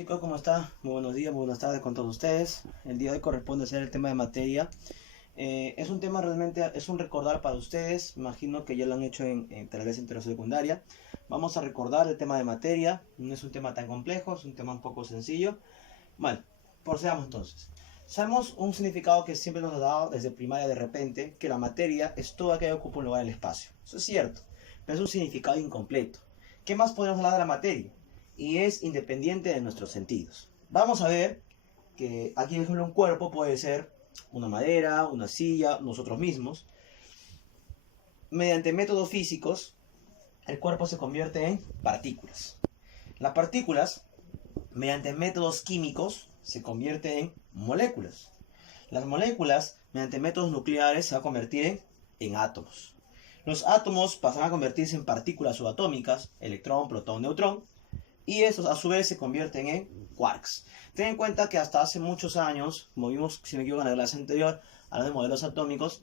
Chicos, ¿cómo está? Muy buenos días, muy buenas tardes con todos ustedes. El día de hoy corresponde ser el tema de materia. Es un tema realmente, es un recordar para ustedes. Imagino que ya lo han hecho tal vez en secundaria. Vamos a recordar el tema de materia. No es un tema tan complejo, es un tema un poco sencillo. Bueno, procedamos entonces. Sabemos un significado que siempre nos ha dado desde primaria de repente, que la materia es todo aquello que ocupa un lugar en el espacio. Eso es cierto, pero es un significado incompleto. ¿Qué más podemos hablar de la materia? Y es independiente de nuestros sentidos. Vamos a ver que aquí, por ejemplo, un cuerpo puede ser una madera, una silla, nosotros mismos. Mediante métodos físicos, el cuerpo se convierte en partículas. Las partículas, mediante métodos químicos, se convierten en moléculas. Las moléculas, mediante métodos nucleares, se van a convertir en átomos. Los átomos pasan a convertirse en partículas subatómicas, electrón, protón, neutrón, y estos a su vez se convierten en quarks. Ten en cuenta que hasta hace muchos años, como vimos, si me equivoco, en la clase anterior, hablando de modelos atómicos,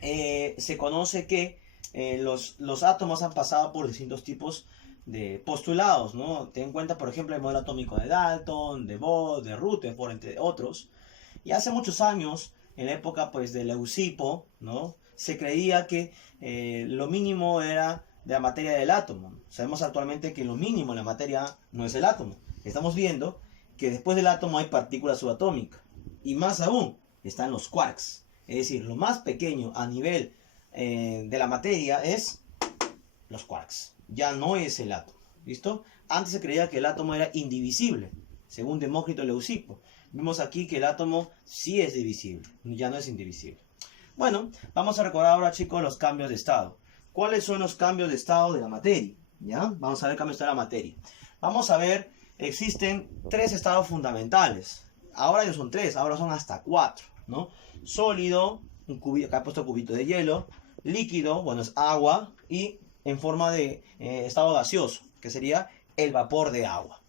se conoce que los átomos han pasado por distintos tipos de postulados, ¿no? Ten en cuenta, por ejemplo, el modelo atómico de Dalton, de Bohr, de Rutherford, entre otros. Y hace muchos años, en la época pues de Leucipo, ¿no?, se creía que lo mínimo era de la materia del átomo. Sabemos actualmente que lo mínimo en la materia no es el átomo. Estamos viendo que después del átomo hay partículas subatómicas. Y más aún, están los quarks. Es decir, lo más pequeño a nivel de la materia es los quarks. Ya no es el átomo. ¿Listo? Antes se creía que el átomo era indivisible, según Demócrito y Leucipo. Vemos aquí que el átomo sí es divisible, ya no es indivisible. Bueno, vamos a recordar ahora, chicos, los cambios de estado. ¿Cuáles son los cambios de estado de la materia? ¿Ya? Vamos a ver el cambio de estado de la materia. Vamos a ver, existen tres estados fundamentales. Ahora ya son tres, ahora son hasta cuatro, ¿no? Sólido, un cubito, acá he puesto cubito de hielo. Líquido, bueno, es agua. Y en forma de estado gaseoso, que sería el vapor de agua.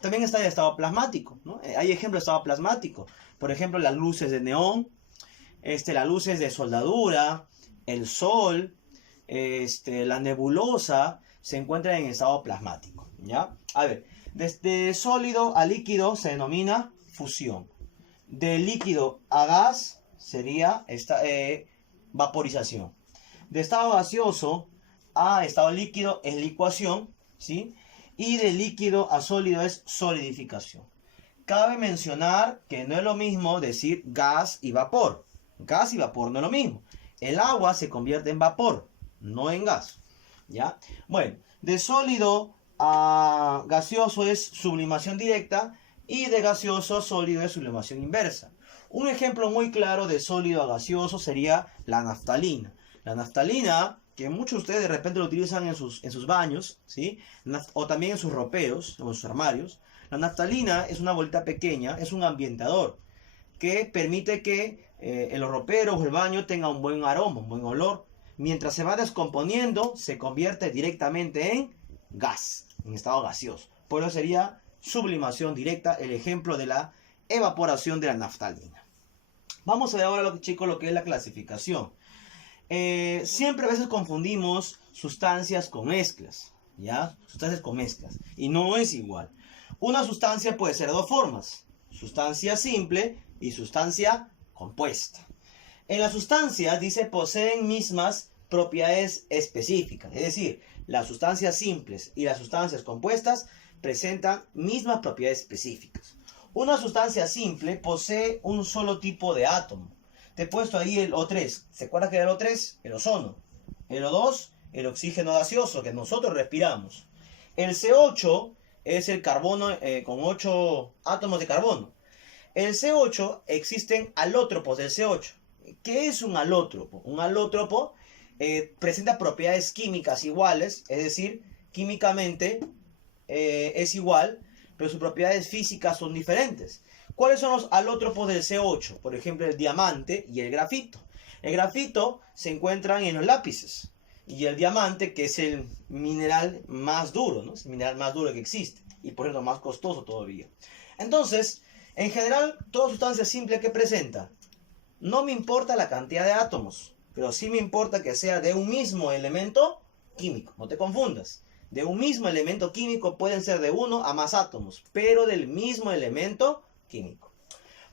También está el estado plasmático, ¿no? Hay ejemplos de estado plasmático. Por ejemplo, las luces de neón, las luces de soldadura, el sol, la nebulosa, se encuentran en estado plasmático, ¿ya? A ver, desde sólido a líquido se denomina fusión. De líquido a gas sería vaporización. De estado gaseoso a estado líquido es licuación, ¿sí? Y de líquido a sólido es solidificación. Cabe mencionar que no es lo mismo decir gas y vapor. Gas y vapor no es lo mismo. El agua se convierte en vapor, no en gas. ¿Ya? Bueno, de sólido a gaseoso es sublimación directa y de gaseoso a sólido es sublimación inversa. Un ejemplo muy claro de sólido a gaseoso sería la naftalina. La naftalina, que muchos de ustedes de repente lo utilizan en sus baños, ¿sí? O también en sus ropeos, o en sus armarios. La naftalina es una bolita pequeña, es un ambientador que permite que los roperos o el baño tenga un buen aroma, un buen olor. Mientras se va descomponiendo, se convierte directamente en gas, en estado gaseoso. Por eso sería sublimación directa, el ejemplo de la evaporación de la naftalina. Vamos a ver ahora, chicos, lo que es la clasificación. Siempre a veces confundimos sustancias con mezclas, ¿ya? Sustancias con mezclas. Y no es igual. Una sustancia puede ser de dos formas: sustancia simple y sustancia compuesta. En las sustancias, dice, poseen mismas propiedades específicas. Es decir, las sustancias simples y las sustancias compuestas presentan mismas propiedades específicas. Una sustancia simple posee un solo tipo de átomo. Te he puesto ahí el O3. ¿Se acuerdan que era el O3? El ozono. El O2, el oxígeno gaseoso que nosotros respiramos. El C8 es el carbono con 8 átomos de carbono. El C8 existen alótropos del C8. ¿Qué es un alótropo? Un alótropo presenta propiedades químicas iguales, es decir, químicamente es igual, pero sus propiedades físicas son diferentes. ¿Cuáles son los alótropos del C8? Por ejemplo, el diamante y el grafito. El grafito se encuentra en los lápices. Y el diamante, que es el mineral más duro, ¿no? Es el mineral más duro que existe. Y por eso más costoso todavía. Entonces, en general, toda sustancia simple que presenta, no me importa la cantidad de átomos, pero sí me importa que sea de un mismo elemento químico. No te confundas. De un mismo elemento químico pueden ser de 1 a más átomos, pero del mismo elemento químico.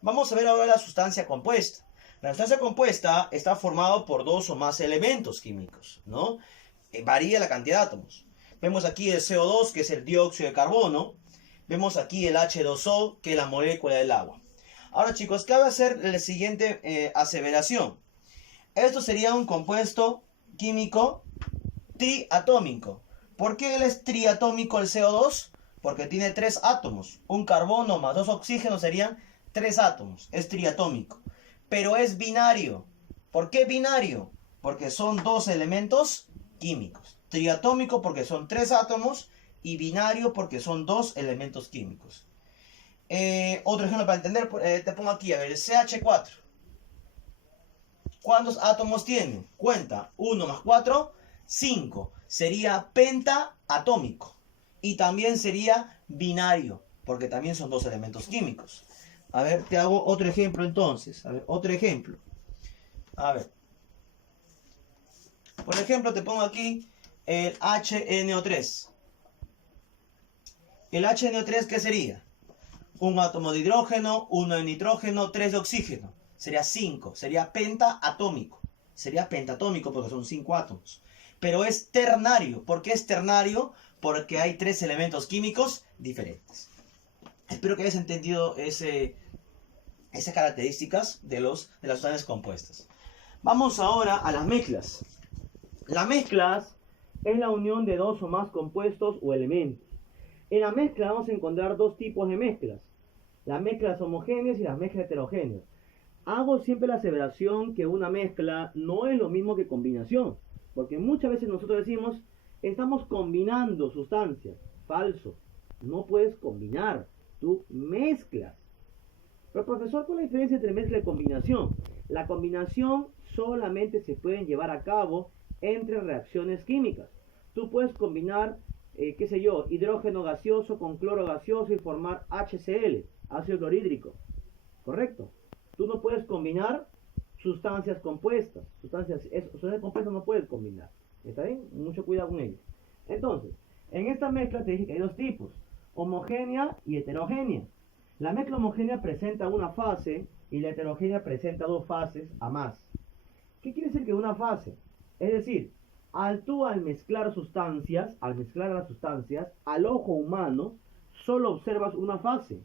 Vamos a ver ahora la sustancia compuesta. La sustancia compuesta está formada por 2 o más elementos químicos, ¿no? Varía la cantidad de átomos. Vemos aquí el CO2, que es el dióxido de carbono. Vemos aquí el H2O, que es la molécula del agua. Ahora, chicos, cabe hacer la siguiente aseveración. Esto sería un compuesto químico triatómico. ¿Por qué él es triatómico el CO2? Porque tiene 3 átomos. Un carbono más 2 oxígenos serían 3 átomos. Es triatómico. Pero es binario. ¿Por qué binario? Porque son 2 elementos químicos. Triatómico porque son 3 átomos y binario porque son 2 elementos químicos. Otro ejemplo para entender, te pongo aquí, a ver, el CH4. ¿Cuántos átomos tiene? Cuenta, 1 más 4, 5. Sería pentaatómico. Y también sería binario, porque también son 2 elementos químicos. A ver, te hago otro ejemplo entonces. A ver, otro ejemplo. A ver. Por ejemplo, te pongo aquí el HNO3. ¿El HNO3 qué sería? Un átomo de hidrógeno, 1 de nitrógeno, 3 de oxígeno. Sería 5. Sería pentaatómico. Sería pentatómico porque son 5 átomos. Pero es ternario. ¿Por qué es ternario? Porque hay 3 elementos químicos diferentes. Espero que hayas entendido esas características de las sustancias compuestas. Vamos ahora a las mezclas. Las mezclas es la unión de 2 o más compuestos o elementos. En la mezcla vamos a encontrar 2 tipos de mezclas. Las mezclas homogéneas y las mezclas heterogéneas. Hago siempre la aseveración que una mezcla no es lo mismo que combinación. Porque muchas veces nosotros decimos, estamos combinando sustancias. Falso. No puedes combinar. Tú mezclas. Pero profesor, ¿cuál es la diferencia entre mezcla y combinación? La combinación solamente se puede llevar a cabo entre reacciones químicas. Tú puedes combinar, qué sé yo, hidrógeno gaseoso con cloro gaseoso y formar HCl, ácido clorhídrico. ¿Correcto? Tú no puedes combinar sustancias compuestas. Sustancias compuestas no puedes combinar. ¿Está bien? Mucho cuidado con ello. Entonces, en esta mezcla te dije que hay 2 tipos. Homogénea y heterogénea. La mezcla homogénea presenta una fase y la heterogénea presenta 2 fases a más. ¿Qué quiere decir que una fase? Es decir, al mezclar las sustancias, al ojo humano solo observas una fase.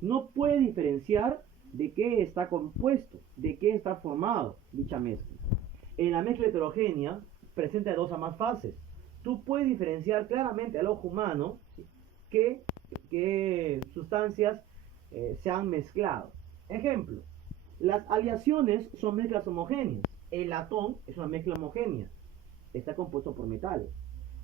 No puedes diferenciar de qué está compuesto, de qué está formado dicha mezcla. En la mezcla heterogénea presenta 2 a más fases. Tú puedes diferenciar claramente al ojo humano qué sustancias se han mezclado. Ejemplo, las aleaciones son mezclas homogéneas. El latón es una mezcla homogénea. Está compuesto por metales.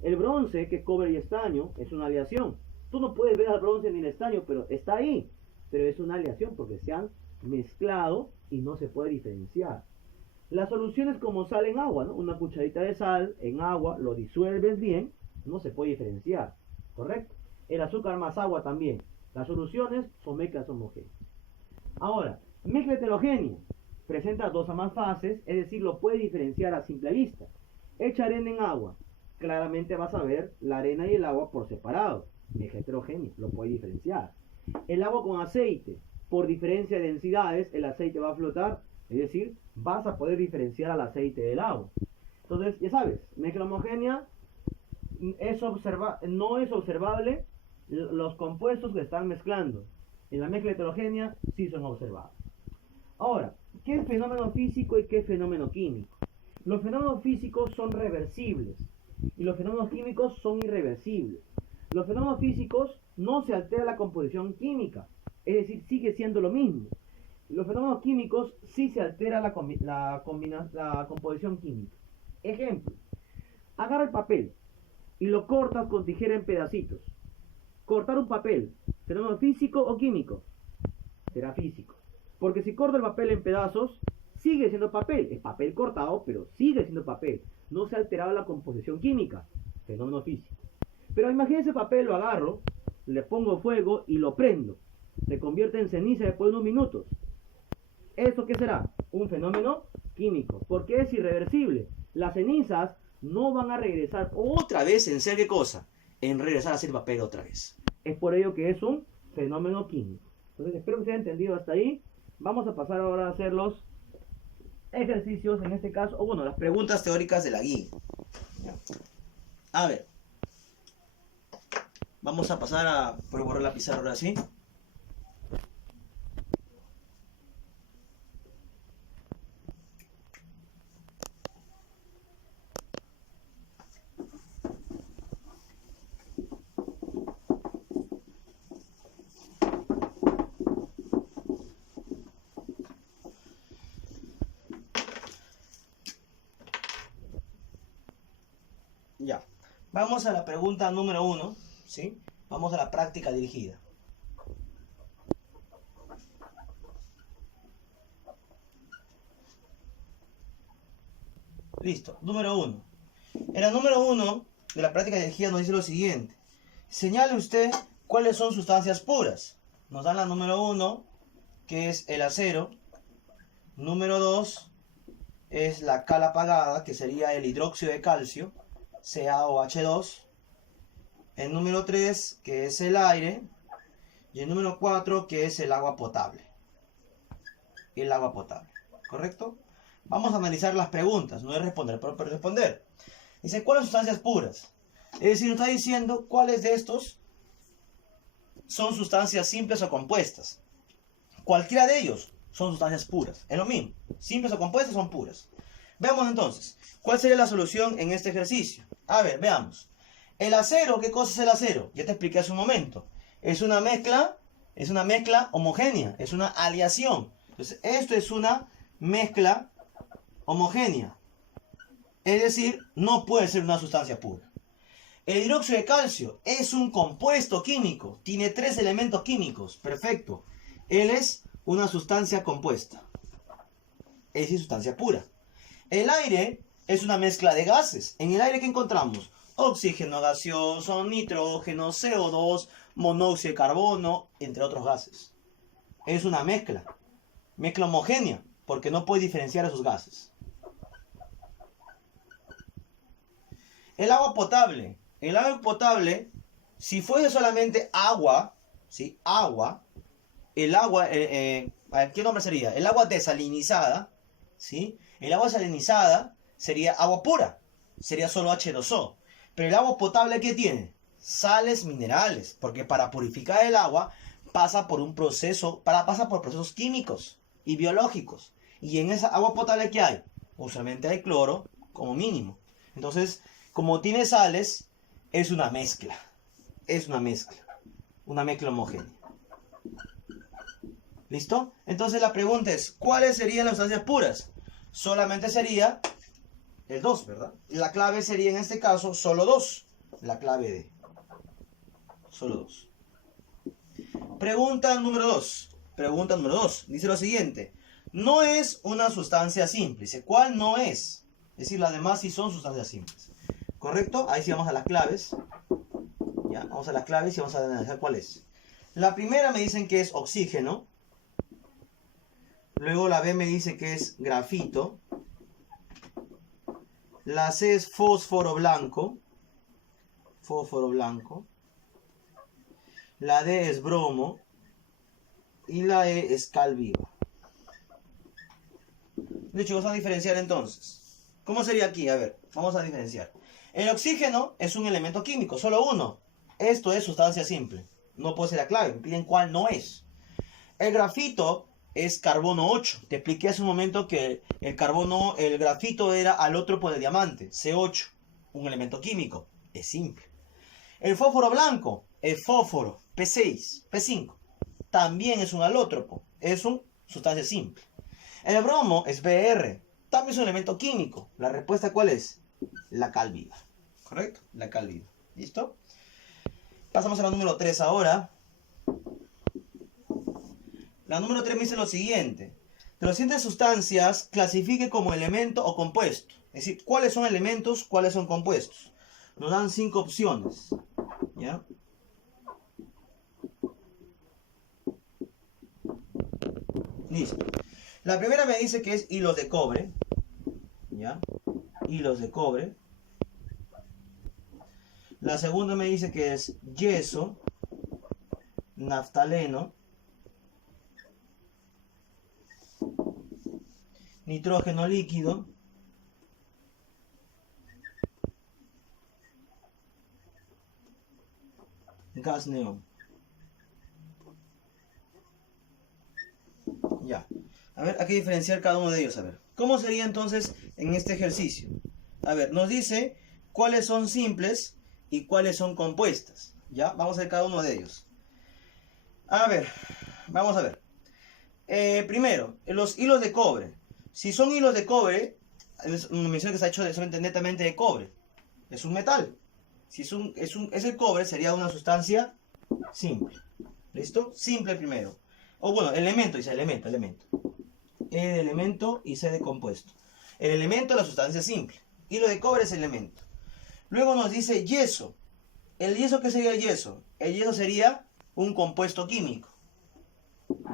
El bronce, que es cobre y estaño, es una aleación. Tú no puedes ver al bronce ni el estaño, pero está ahí. Pero es una aleación porque se han mezclado y no se puede diferenciar. Las soluciones como sal en agua, ¿no? Una cucharita de sal en agua, lo disuelves bien, no se puede diferenciar. ¿Correcto? El azúcar más agua también. Las soluciones son mezclas homogéneas. Ahora, mezcla heterogénea. Presenta 2 a más fases, es decir, lo puede diferenciar a simple vista. Echa arena en agua. Claramente vas a ver la arena y el agua por separado. Mezcla heterogénea, lo puede diferenciar. El agua con aceite. Por diferencia de densidades, el aceite va a flotar. Es decir, vas a poder diferenciar al aceite del agua. Entonces, ya sabes, mezcla homogénea no es observable los compuestos que están mezclando. En la mezcla heterogénea sí son observables. Ahora, ¿qué es fenómeno físico y qué es fenómeno químico? Los fenómenos físicos son reversibles y los fenómenos químicos son irreversibles. Los fenómenos físicos no se altera la composición química, es decir, sigue siendo lo mismo. Los fenómenos químicos sí se altera la composición química. Ejemplo, agarra el papel y lo cortas con tijera en pedacitos. Cortar un papel, ¿fenómeno físico o químico? Será físico. Porque si corto el papel en pedazos, sigue siendo papel. Es papel cortado, pero sigue siendo papel. No se ha alterado la composición química. Fenómeno físico. Pero imagínense papel, lo agarro, le pongo fuego y lo prendo. Se convierte en ceniza después de unos minutos. ¿Eso qué será? Un fenómeno químico. Porque es irreversible. Las cenizas no van a regresar otra vez en ser ¿qué cosa? en regresar a hacer papel otra vez. Es por ello que es un fenómeno químico. Entonces espero que se haya entendido hasta ahí. Vamos a pasar ahora a hacer los ejercicios, en este caso, o bueno, las preguntas teóricas de la guía. A ver. Vamos a pasar a... Voy a borrar la pizarra ahora sí. Ya. Vamos a la pregunta número 1, ¿sí? Vamos a la práctica dirigida. Listo. Número 1. En la número 1 de la práctica dirigida nos dice lo siguiente. Señale usted cuáles son sustancias puras. Nos dan la número 1, que es el acero. Número 2 es la cal apagada, que sería el hidróxido de calcio, CaOH2. El número 3, que es el aire. Y el número 4, que es el agua potable. El agua potable. ¿Correcto? Vamos a analizar las preguntas. No es responder, pero responder. Dice, ¿cuáles sustancias puras? Es decir, nos está diciendo cuáles de estos son sustancias simples o compuestas. Cualquiera de ellos son sustancias puras. Es lo mismo. Simples o compuestas son puras. Veamos entonces, ¿cuál sería la solución en este ejercicio? A ver, veamos. El acero, ¿qué cosa es el acero? Ya te expliqué hace un momento. Es una mezcla homogénea, es una aleación. Entonces, esto es una mezcla homogénea. Es decir, no puede ser una sustancia pura. El hidróxido de calcio es un compuesto químico. Tiene 3 elementos químicos. Perfecto. Él es una sustancia compuesta. Es decir, sustancia pura. El aire es una mezcla de gases. En el aire, ¿qué encontramos? Oxígeno gaseoso, nitrógeno, CO2, monóxido de carbono, entre otros gases. Es una mezcla homogénea, porque no puede diferenciar esos gases. El agua potable. El agua potable, si fuese solamente agua, ¿sí? Agua, el agua, ¿qué nombre sería? El agua desalinizada, ¿sí? El agua desalinizada sería agua pura, sería solo H2O. Pero el agua potable, ¿qué tiene? Sales minerales, porque para purificar el agua pasa por procesos químicos y biológicos. Y en esa agua potable, ¿qué hay? Usualmente hay cloro, como mínimo. Entonces, como tiene sales, es una mezcla. Es una mezcla homogénea. ¿Listo? Entonces la pregunta es, ¿cuáles serían las sustancias puras? Solamente sería el 2, ¿verdad? La clave sería en este caso solo 2. La clave de solo 2. Pregunta número 2. Pregunta número 2. Dice lo siguiente. No es una sustancia simple. Dice, ¿cuál no es? Es decir, las demás sí son sustancias simples. ¿Correcto? Ahí sí vamos a las claves. Ya, vamos a las claves y vamos a analizar cuál es. La primera me dicen que es oxígeno. Luego la B me dice que es grafito. La C es fósforo blanco. Fósforo blanco. La D es bromo. Y la E es cal viva. De hecho, vamos a diferenciar entonces. ¿Cómo sería aquí? A ver, vamos a diferenciar. El oxígeno es un elemento químico, solo uno. Esto es sustancia simple. No puede ser la clave, me piden cuál no es. El grafito es carbono 8. Te expliqué hace un momento que el grafito era alótropo de diamante, C8, un elemento químico, es simple. El fósforo blanco es fósforo, P6, P5, también es un alótropo, es una sustancia simple. El bromo es Br, también es un elemento químico. La respuesta ¿cuál es? La cal viva. ¿Correcto? La cal viva. ¿Listo? Pasamos a la número 3 ahora. La número 3 me dice lo siguiente. De las siguientes sustancias, clasifique como elemento o compuesto. Es decir, ¿cuáles son elementos, cuáles son compuestos? Nos dan 5 opciones. ¿Ya? Listo. La primera me dice que es hilos de cobre. ¿Ya? Hilos de cobre. La segunda me dice que es yeso, naftaleno, nitrógeno líquido, gas neón. Ya. A ver, hay que diferenciar cada uno de ellos. A ver, ¿cómo sería entonces en este ejercicio? A ver, nos dice cuáles son simples y cuáles son compuestas. Ya, vamos a ver cada uno de ellos. A ver, vamos a ver. Primero, los hilos de cobre. Si son hilos de cobre, me menciona que está hecho netamente de cobre. Es un metal. Si es el cobre, sería una sustancia simple. ¿Listo? Simple primero. O bueno, elemento, dice elemento. E de elemento y C de compuesto. El elemento es la sustancia simple. Hilo de cobre es elemento. Luego nos dice yeso. ¿El yeso qué sería el yeso? El yeso sería un compuesto químico.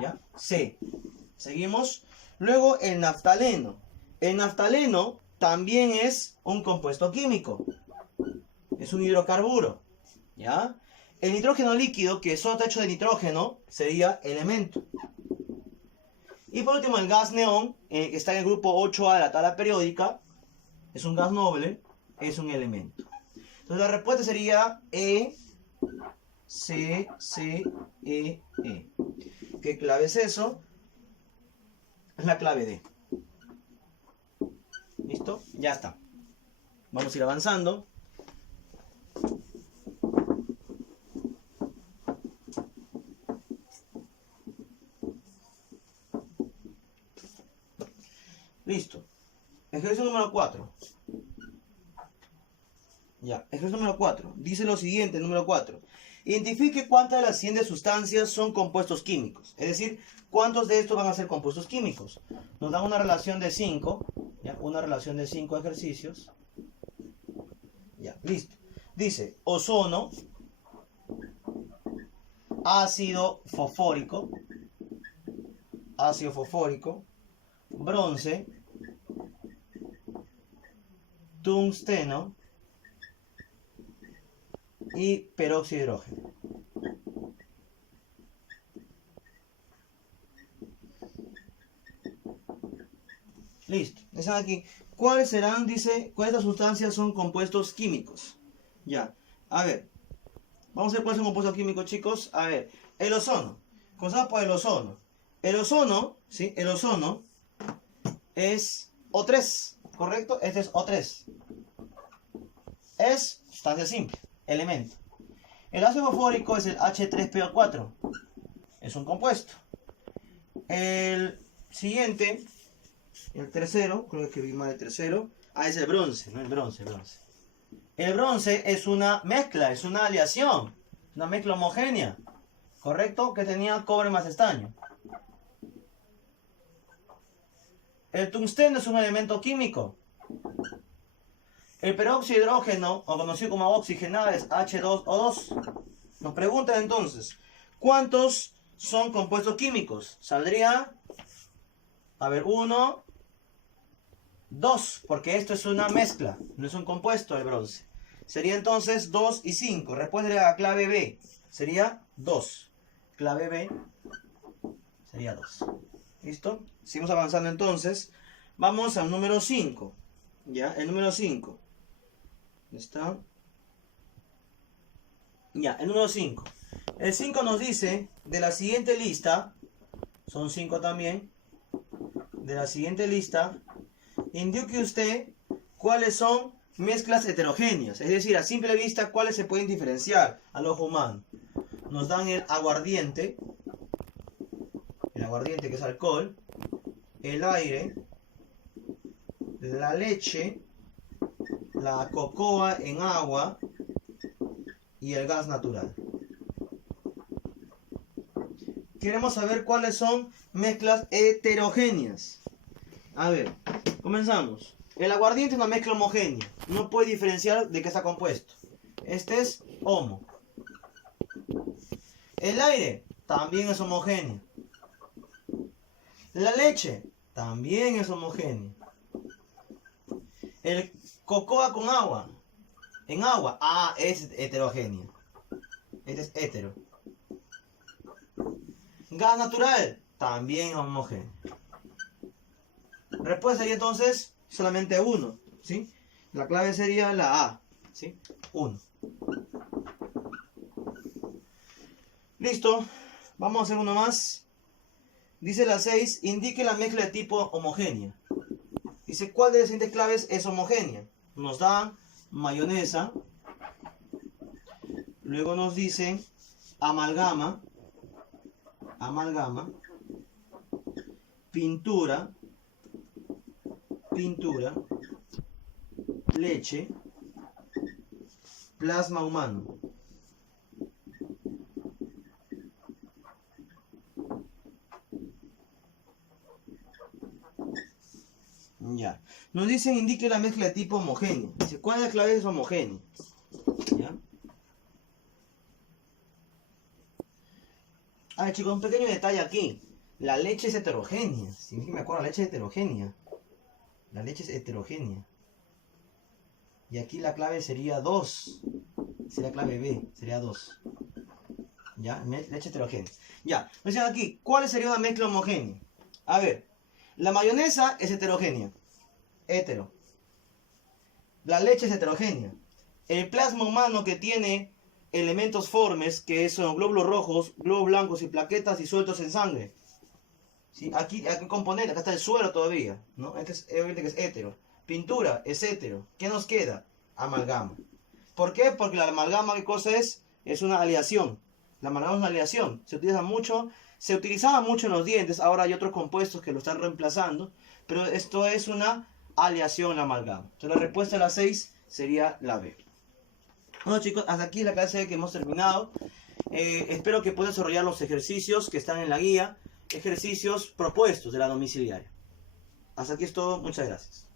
¿Ya? C. Seguimos. Luego el naftaleno. El naftaleno también es un compuesto químico. Es un hidrocarburo. ¿Ya? El nitrógeno líquido, que solo está hecho de nitrógeno, sería elemento. Y por último el gas neón, que está en el grupo 8A de la tabla periódica, es un gas noble, es un elemento. Entonces la respuesta sería E, C, C, E, E. ¿Qué clave es eso? Es la clave D. ¿Listo? Ya está. Vamos a ir avanzando. Listo. Ejercicio número 4. Ya, ejercicio número 4. Dice lo siguiente, número 4. Identifique cuántas de las siguientes sustancias son compuestos químicos. Es decir, cuántos de estos van a ser compuestos químicos. Nos da una relación de 5. ¿Ya? Una relación de 5 ejercicios. Ya, listo. Dice, ozono, ácido fosfórico, bronce, tungsteno y peróxido de hidrógeno. Listo. Están aquí. ¿Cuáles serán? Dice, ¿cuáles de las sustancias son compuestos químicos? Ya. A ver. Vamos a ver cuáles son compuestos químicos, chicos. A ver. El ozono. Comenzamos por el ozono. El ozono, ¿sí? El ozono es O3, ¿correcto? Este es O3. Es sustancia simple, elemento. El ácido fosfórico es el H3PO4. Es un compuesto. El siguiente, el tercero, creo que escribí mal el tercero. Es el bronce, no el bronce. El bronce es una mezcla, es una aleación, una mezcla homogénea, ¿correcto? Que tenía cobre más estaño. El tungsteno es un elemento químico. El peróxido de hidrógeno, o conocido como agua oxigenada, es H2O2. Nos preguntan entonces, ¿cuántos son compuestos químicos? Saldría, a ver, 1, 2, porque esto es una mezcla, no es un compuesto el bronce. Sería entonces 2 y 5. Respuesta de la clave B sería 2. Clave B sería 2. ¿Listo? Seguimos avanzando entonces. Vamos al número 5. ¿Ya? El número 5. ¿Dónde está? Ya, el número 5. El 5 nos dice, de la siguiente lista, son 5 también, de la siguiente lista, indique usted cuáles son mezclas heterogéneas, es decir, a simple vista, cuáles se pueden diferenciar al ojo humano. Nos dan el aguardiente que es alcohol, el aire, la leche, la cocoa en agua y el gas natural. Queremos saber cuáles son mezclas heterogéneas. A ver, comenzamos. El aguardiente es una mezcla homogénea. No puede diferenciar de qué está compuesto. Este es homo. El aire también es homogéneo. La leche también es homogénea. El cocoa con agua En agua, ah, es heterogénea. Este es hetero. Gas natural, también homogéneo. Respuesta sería entonces solamente 1, ¿sí? La clave sería la A, ¿sí? 1. Listo. Vamos a hacer uno más. Dice la 6, indique la mezcla de tipo homogénea. Dice, ¿cuál de las siguientes claves es homogénea? Nos dan mayonesa. Luego nos dicen amalgama. Amalgama. Pintura. Pintura. Leche. Plasma humano. Ya. Nos dicen indique la mezcla de tipo homogénea. Dice, ¿cuál de las claves es homogénea? ¿Ya? A ver, chicos, un pequeño detalle aquí. La leche es heterogénea. Si me acuerdo, la leche es heterogénea. La leche es heterogénea. Y aquí la clave sería 2. Sería clave B, sería 2. ¿Ya? Leche heterogénea. Ya. Nos dicen aquí, ¿cuál sería una mezcla homogénea? A ver, la mayonesa es heterogénea. Hetero. La leche es heterogénea. El plasma humano que tiene elementos formes, que son glóbulos rojos, glóbulos blancos y plaquetas disueltos en sangre. ¿Sí? Aquí componente, acá está el suero todavía, ¿no? Este es evidente que es hetero. Pintura es hetero. ¿Qué nos queda? Amalgama. ¿Por qué? Porque la amalgama, ¿qué cosa es? Es una aleación. La amalgama es una aleación. Se utilizaba mucho en los dientes, ahora hay otros compuestos que lo están reemplazando, pero esto es una aleación, la amalgama. Entonces la respuesta a la 6 sería la B. Bueno, chicos, hasta aquí la clase que hemos terminado. Espero que puedan desarrollar los ejercicios que están en la guía, ejercicios propuestos de la domiciliaria. Hasta aquí es todo, muchas gracias.